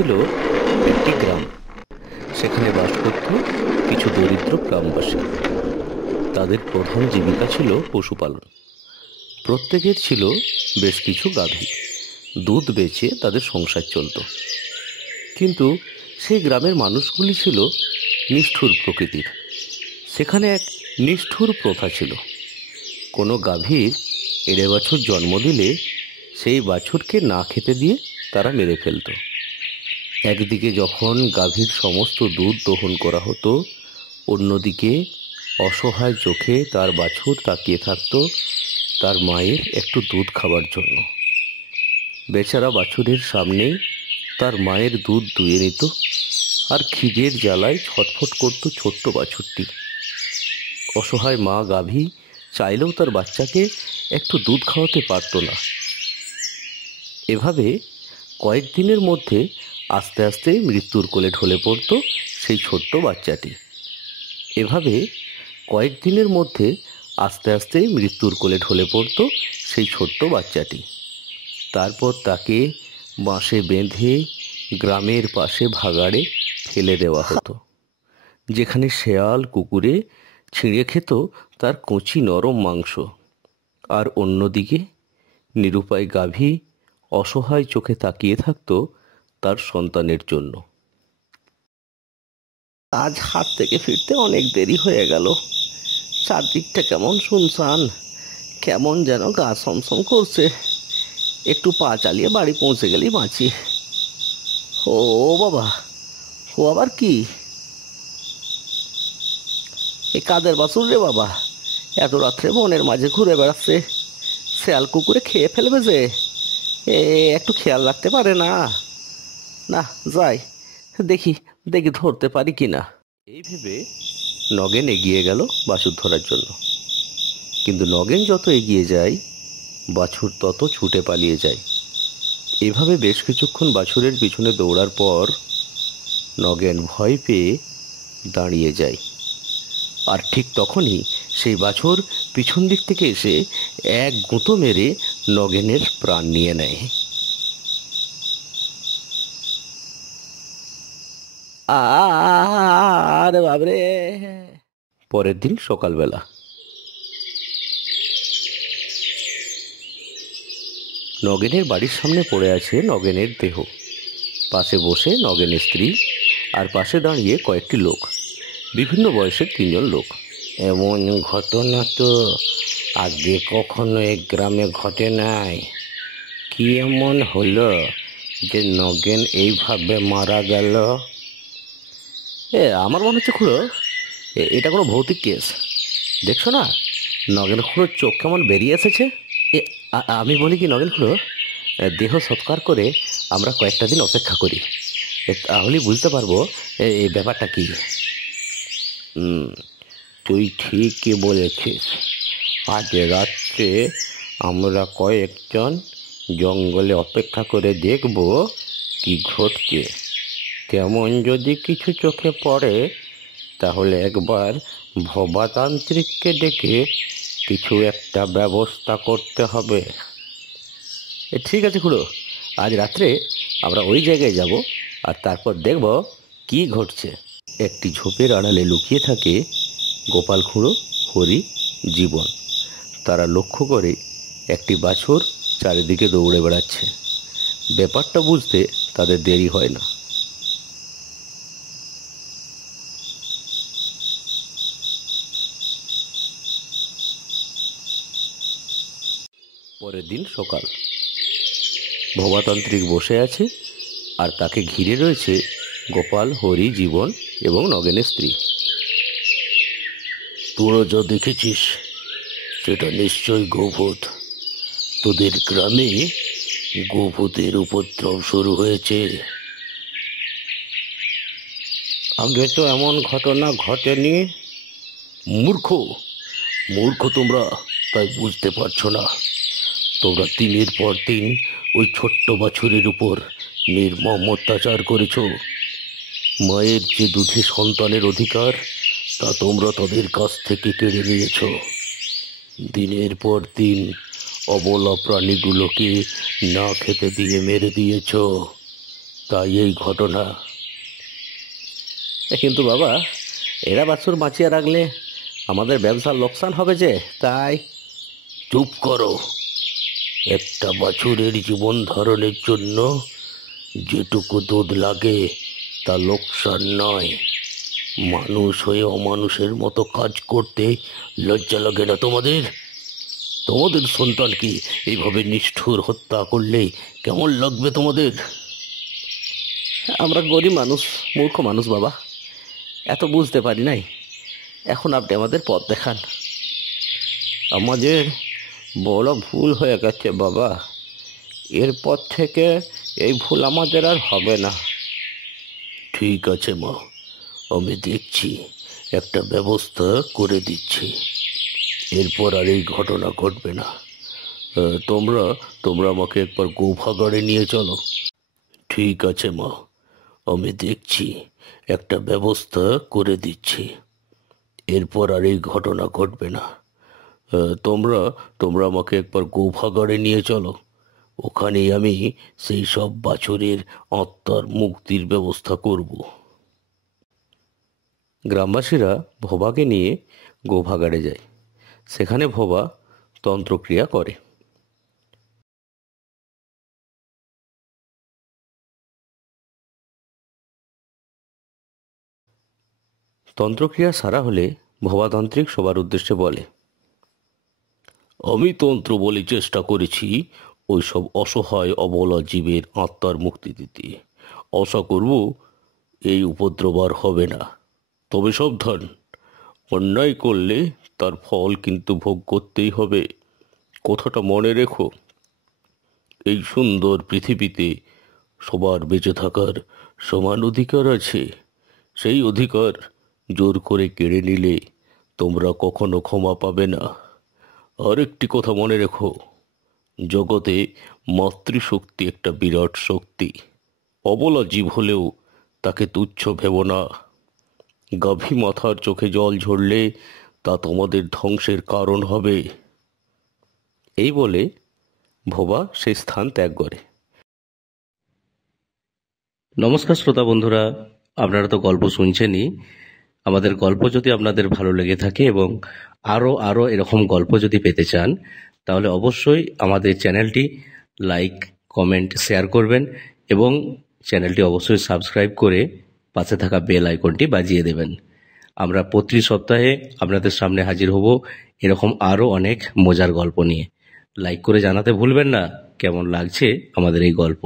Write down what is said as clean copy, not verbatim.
ছিল একটি গ্রাম। সেখানে বাস করত কিছু দরিদ্র গ্রামবাসী। তাদের প্রধান জীবিকা ছিল পশুপালন। প্রত্যেকের ছিল বেশ কিছু গাভী। দুধ বেচে তাদের সংসার চলত। কিন্তু সেই গ্রামের মানুষগুলি ছিল নিষ্ঠুর প্রকৃতির। সেখানে এক নিষ্ঠুর প্রথা ছিল। কোনো গাভীর এড়ে বাছুর জন্ম দিলে সেই বাছুরকে না খেতে দিয়ে তারা মেরে ফেলত। একদিকে যখন গাভীর সমস্ত দুধ দহন করা হতো, অন্যদিকে অসহায় চোখে তার বাছুর তাকিয়ে থাকত তার মায়ের একটু দুধ খাবার জন্য। বেচারা বাছুরের সামনে তার মায়ের দুধ দুয়ে নিত, আর খিদের জ্বালায় ছটফট করত ছোট্ট বাছুরটি। অসহায় মা গাভী চাইলেও তার বাচ্চাকে একটু দুধ খাওয়াতে পারত না। এভাবে কয়েকদিনের মধ্যে আস্তে আস্তে মৃত্যুর কোলে ঢলে পড়ত সেই ছোট্ট বাচ্চাটি। এভাবে কয়েকদিনের মধ্যে আস্তে আস্তে মৃত্যুর কোলে ঢলে পড়ত সেই ছোট্ট বাচ্চাটি। তারপর তাকে বাঁশে বেঁধে গ্রামের পাশে ভাগাড়ে ফেলে দেওয়া হতো, যেখানে শেয়াল কুকুরে ছিঁড়ে খেত তার কচি নরম মাংস। আর অন্যদিকে নিরুপায় গাভী অসহায় চোখে তাকিয়ে থাকত তার সন্তানের জন্য। আজ হাট থেকে ফিরতে অনেক দেরি হয়ে গেল। চারদিকটা কেমন শুনশান, কেমন যেন গা সমসম করছে। একটু পা চালিয়ে বাড়ি পৌঁছে গেলেই বাঁচি। ও বাবা, ও আবার কি? এ কাদের বাছুর রে বাবা? এত রাত্রে বনের মাঝে ঘুরে বেড়াচ্ছে। শেয়াল কুকুরে খেয়ে ফেলবে যে, একটু খেয়াল রাখতে পারে না। না যাই, দেখি দেখি ধরতে পারি কি না। এই ভেবে নগেন এগিয়ে গেল বাছুর ধরার জন্য। কিন্তু নগেন যত এগিয়ে যায়, বাছুর তত ছুটে পালিয়ে যায়। এভাবে বেশ কিছুক্ষণ বাছুরের পিছনে দৌড়ার পর নগেন ভয় পেয়ে দাঁড়িয়ে যায়। আর ঠিক তখনই সেই বাছুর পিছন দিক থেকে এসে এক গুঁতো মেরে নগেনের প্রাণ নিয়ে নেয়। আরে বাবরে! পরের দিন সকালবেলা নগেনের বাড়ির সামনে পড়ে আছে নগেনের দেহ। পাশে বসে নগেনের স্ত্রী, আর পাশে দাঁড়িয়ে কয়েকটি লোক, বিভিন্ন বয়সের 3জন লোক। এমন ঘটনা তো আগে কখনো এই গ্রামে ঘটে নাই। কি এমন হলো যে নগেন এইভাবে মারা গেল? আমার মনে হচ্ছে খুড়ো, এটা কোনো ভৌতিক কেস। দেখছো না নগেন খুড়োর চোখ কেমন বেরিয়ে এসেছে? আমি বলি কি নগেন খুড়ো, দেহ সৎকার করে আমরা কয়েকটা দিন অপেক্ষা করি, তাহলেই বুঝতে পারবো এই ব্যাপারটা কি। তুই ঠিকই বলেছিস। আজ রাত্রে আমরা কয়েকজন জঙ্গলে অপেক্ষা করে দেখব কি ঘটছে। তেমন যদি কিছু চোখে পড়ে তাহলে একবার ভবাতান্ত্রিককে ডেকে কিছু একটা ব্যবস্থা করতে হবে। ঠিক আছে খুড়ো, আজ রাত্রে আমরা ওই জায়গায় যাব, আর তারপর দেখব কি ঘটছে। একটি ঝোপের আড়ালে লুকিয়ে থাকে গোপাল খুড়ো, হরি, জীবন। তারা লক্ষ্য করে একটি বাছুর চারিদিকে দৌড়ে বেড়াচ্ছে। ব্যাপারটা বুঝতে তাদের দেরি হয় না। পরের দিন সকাল। ভবাতান্ত্রিক বসে আছে, আর তাকে ঘিরে রয়েছে গোপাল, হরি, জীবন এবং নগেনের স্ত্রী। তোরা যা দেখেছিস সেটা নিশ্চয়ই গোভূত। তোদের গ্রামে গোভূতের উপদ্রব শুরু হয়েছে। আগে তো এমন ঘটনা ঘটেনি। মূর্খ মূর্খ তোমরা, তাই বুঝতে পারছো না। তোমরা দিনের পর দিন ওই ছোট্ট বাছুরের উপর নির্মম অত্যাচার করেছ। মায়ের যে দুধে সন্তানের অধিকার, তা তোমরা তাদের কাছ থেকে কেড়ে নিয়েছ। দিনের পর দিন অবলা প্রাণীগুলোকে না খেতে দিয়ে মেরে দিয়েছ। তাই এই ঘটনা। কিন্তু বাবা, এরা বাছুর বাঁচিয়ে রাখলে আমাদের ব্যবসার লোকসান হবে যে, তাই। চুপ করো। একটা বাছুরের জীবন ধারণের জন্য যেটুকু দুধ লাগে তা লোকসান নয়। মানুষ হয়ে অমানুষের মতো কাজ করতে লজ্জা লাগে না তোমাদের? তোমাদের সন্তানকে এইভাবে নিষ্ঠুর হত্যা করলে কেমন লাগবে তোমাদের? আমরা গরিব মানুষ, মূর্খ মানুষ বাবা, এত বুঝতে পারি নাই। এখন আপনি আমাদের পথ দেখান। আমাদের বড় ভুল হয়ে গেছে বাবা, এরপর থেকে এই ভুল আমাদের আর হবে না। ঠিক আছে মা, আমি দেখছি, একটা ব্যবস্থা করে দিচ্ছি। এরপর আর এই ঘটনা ঘটবে না। তোমরা তোমরা আমাকে একবার গোভাগাড়ে নিয়ে চলো। ঠিক আছে মা, আমি দেখছি, একটা ব্যবস্থা করে দিচ্ছি। এরপর আর এই ঘটনা ঘটবে না। তোমরা তোমরা আমাকে একবার গোভাগাড়ে নিয়ে চলো। ওখানেই আমি সেই সব বাছুরের আত্মার মুক্তির ব্যবস্থা করব। গ্রামবাসীরা ভবাকে নিয়ে গোভাগাড়ে যায়। সেখানে ভবা তন্ত্রক্রিয়া করে। তন্ত্রক্রিয়া সারা হলে ভবাতান্ত্রিক সবার উদ্দেশ্যে বলে, আমি তন্ত্র বলে চেষ্টা করেছি ওই সব অসহায় অবলা জীবের আত্মার মুক্তি দিতে। আশা করব এই উপদ্রব আর হবে না। তবে সাবধান, অন্যায় করলে তার ফল কিন্তু ভোগ করতেই হবে। কথাটা মনে রেখো। এই সুন্দর পৃথিবীতে সবার বেঁচে থাকার সমান অধিকার আছে। সেই অধিকার জোর করে কেড়ে নিলে তোমরা কখনো ক্ষমা পাবে না। আর একটি কথা মনে রেখো, জগতে মাতৃশক্তি একটা বিরাট শক্তি। অবলা জীব হলেও তাকে তুচ্ছ ভেবো না। গাভী মাথার চোখে জল ঝরলে তা তোমাদের ধ্বংসের কারণ হবে। এই বলে ভোবা সেই স্থান ত্যাগ করে। নমস্কার শ্রোতা বন্ধুরা, আপনারা তো গল্প শুনছেনই। আমাদের গল্প যদি আপনাদের ভালো লেগে থাকে এবং আরও আরও এরকম গল্প যদি পেতে চান, তাহলে অবশ্যই আমাদের চ্যানেলটি লাইক, কমেন্ট, শেয়ার করবেন এবং চ্যানেলটি অবশ্যই সাবস্ক্রাইব করে পাশে থাকা বেল আইকনটি বাজিয়ে দেবেন। আমরা প্রতি সপ্তাহে আপনাদের সামনে হাজির হব এরকম আরও অনেক মজার গল্প নিয়ে। লাইক করে জানাতে ভুলবেন না কেমন লাগছে আমাদের এই গল্প।